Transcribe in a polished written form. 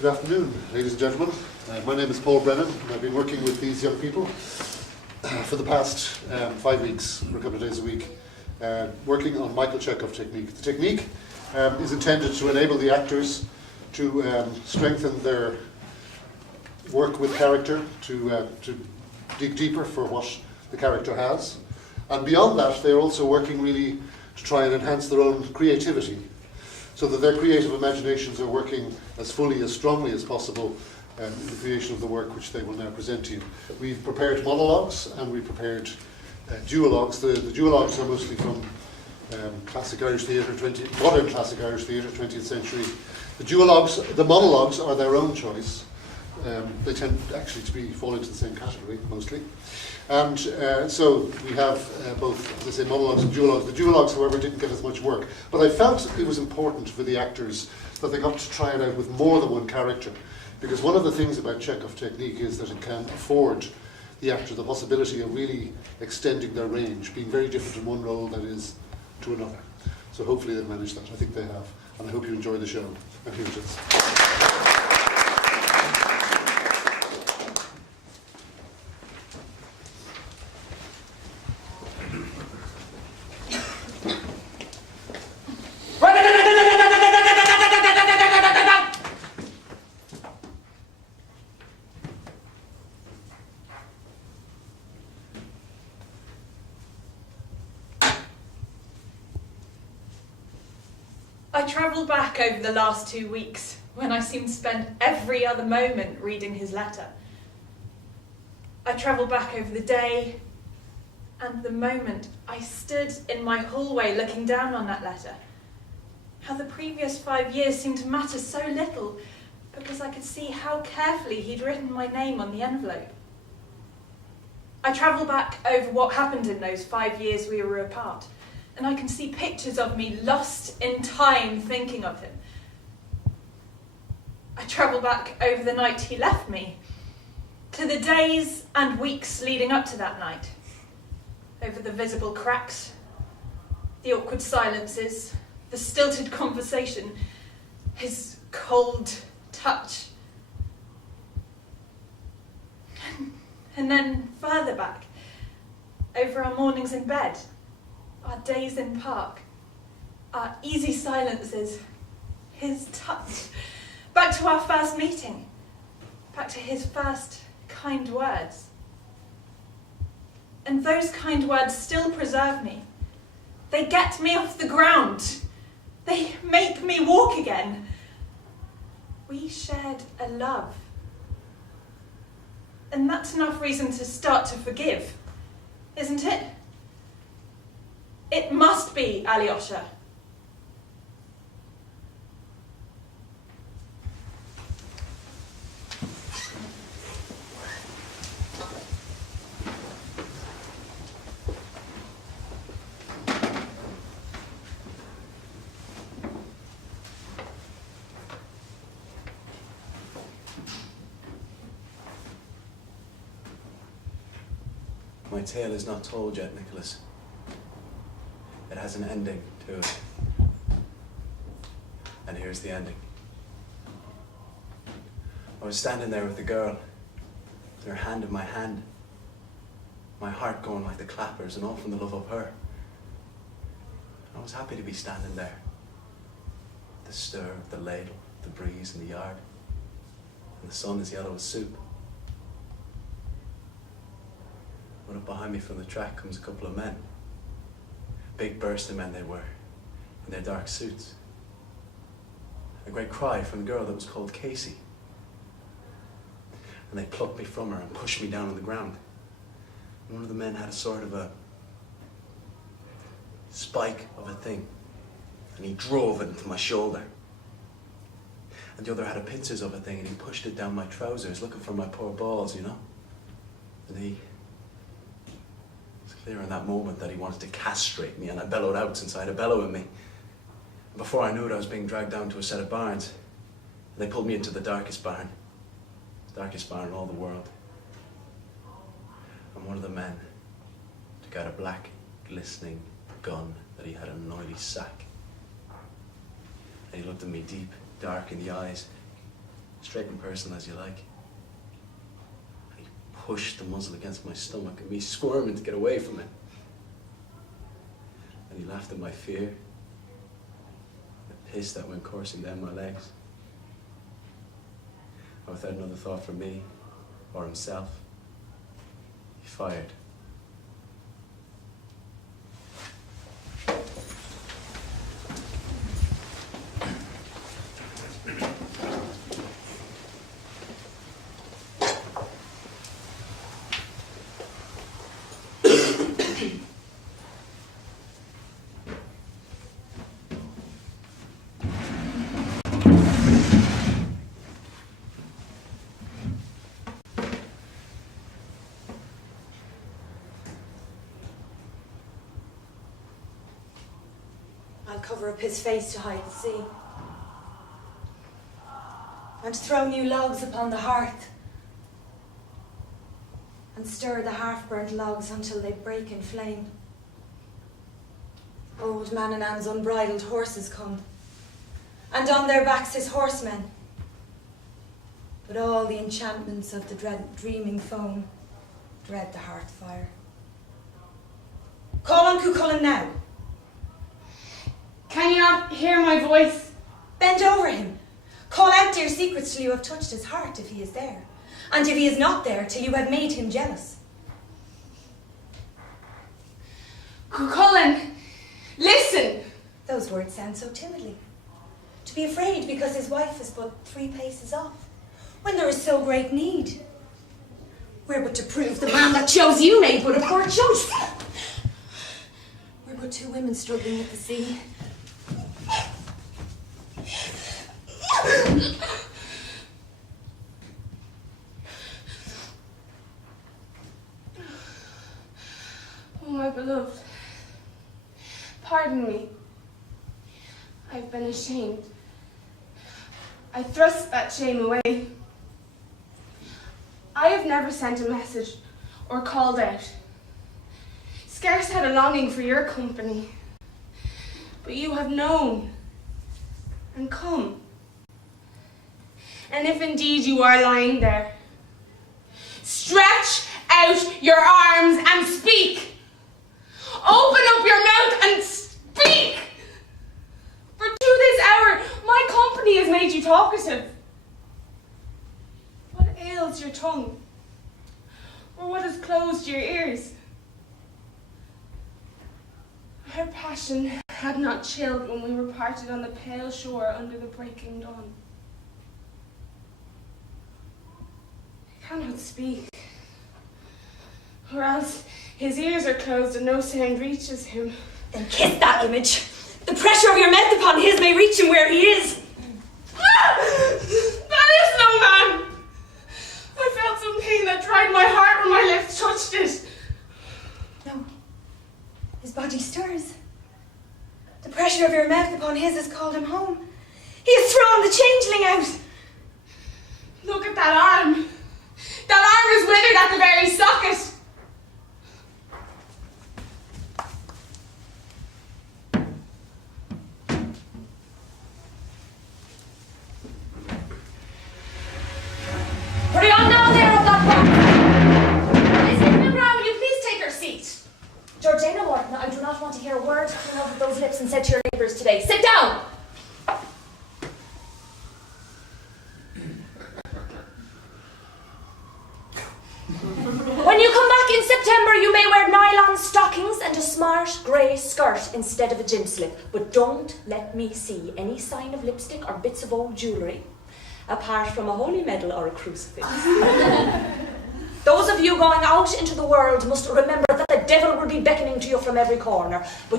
Good afternoon, ladies and gentlemen. My name is Paul Brennan, and I've been working with these young people for the past 5 weeks, for a couple of days a week, working on Michael Chekhov technique. The technique is intended to enable the actors to strengthen their work with character, to dig deeper for what the character has. And beyond that, they're also working really to try and enhance their own creativity, so that their creative imaginations are working as fully, as strongly as possible in the creation of the work which they will now present to you. We've prepared monologues and we've prepared duologues. The duologues are mostly from classic Irish theatre, modern classic Irish theatre, 20th century. The monologues are their own choice. They tend actually to fall into the same category, mostly. And so we have both, as I say, monologues and duologues. The duologues, however, didn't get as much work. But I felt it was important for the actors that they got to try it out with more than one character. Because one of the things about Chekhov technique is that it can afford the actor the possibility of really extending their range, being very different in one role that is to another. So hopefully they've managed that. I think they have. And I hope you enjoy the show. And here it is. I travelled back over the last 2 weeks, when I seemed to spend every other moment reading his letter. I travelled back over the day and the moment I stood in my hallway looking down on that letter. How the previous 5 years seemed to matter so little, because I could see how carefully he'd written my name on the envelope. I travelled back over what happened in those 5 years we were apart, and I can see pictures of me lost in time thinking of him. I travel back over the night he left me, to the days and weeks leading up to that night, over the visible cracks, the awkward silences, the stilted conversation, his cold touch. And then further back, over our mornings in bed, our days in park, our easy silences, his touch, back to our first meeting, back to his first kind words. And those kind words still preserve me. They get me off the ground. They make me walk again. We shared a love. And that's enough reason to start to forgive, isn't it? It must be, Alyosha. My tale is not told yet, Nicholas. It has an ending to it. And here's the ending. I was standing there with the girl, with her hand in my hand, my heart going like the clappers, and all from the love of her. I was happy to be standing there. The stir of the ladle, the breeze in the yard, and the sun as yellow as soup. But up behind me from the track comes a couple of men. Big bursting men they were, in their dark suits. A great cry from the girl that was called Casey. And they plucked me from her and pushed me down on the ground. And one of the men had a sort of a spike of a thing, and he drove it into my shoulder. And the other had a pincers of a thing, and he pushed it down my trousers, looking for my poor balls, you know? And he... clear in that moment that he wanted to castrate me, and I bellowed out since I had a bellow in me. And before I knew it, I was being dragged down to a set of barns. And they pulled me into the darkest barn in all the world. And one of the men took out a black, glistening gun that he had in an oily sack. And he looked at me deep, dark in the eyes, straight and personal as you like. And he pushed the muzzle against my stomach and me squirming to get away from it. And he laughed at my fear, the piss that went coursing down my legs. And without another thought for me or himself, he fired. I'll cover up his face to hide the sea, and throw new logs upon the hearth, and stir the half-burnt logs until they break in flame. Old Manannan's unbridled horses come, and on their backs his horsemen, but all the enchantments of the dreaming foam dread the hearth fire. Call on Cuchulainn now. Can you not hear my voice? Bend over him. Call out dear secrets till you have touched his heart, if he is there. And if he is not there, till you have made him jealous. Cuchulainn, listen! Those words sound so timidly. To be afraid because his wife is but 3 paces off, when there is so great need. We're but to prove the man that chose you made but a poor choice. We're but 2 women struggling with the sea. Oh, my beloved, pardon me. I've been ashamed. I thrust that shame away. I have never sent a message or called out. Scarce had a longing for your company. But you have known and come. And if indeed you are lying there, stretch out your arms and speak. Open up your mouth and speak. For to this hour, my company has made you talkative. What ails your tongue? Or what has closed your ears? Her passion had not chilled when we were parted on the pale shore under the breaking dawn. I cannot speak, or else his ears are closed and no sound reaches him. Then kiss that image. The pressure of your mouth upon his may reach him where he is. That is no man! I felt some pain that dried my heart when my lips touched it. No. His body stirs. The pressure of your mouth upon his has called him home. He has thrown the changeling out. Look at that arm. That arm is withered at the very socket. Hurry on now there up that back! Miss Ingram, will you please take your seat? Georgina Wharton, I do not want to hear a word coming out of those lips and said to your neighbours today. Sit down! When you come back in September, you may wear nylon stockings and a smart grey skirt instead of a gym slip. But don't let me see any sign of lipstick or bits of old jewellery, apart from a holy medal or a crucifix. Those of you going out into the world must remember that the devil will be beckoning to you from every corner. But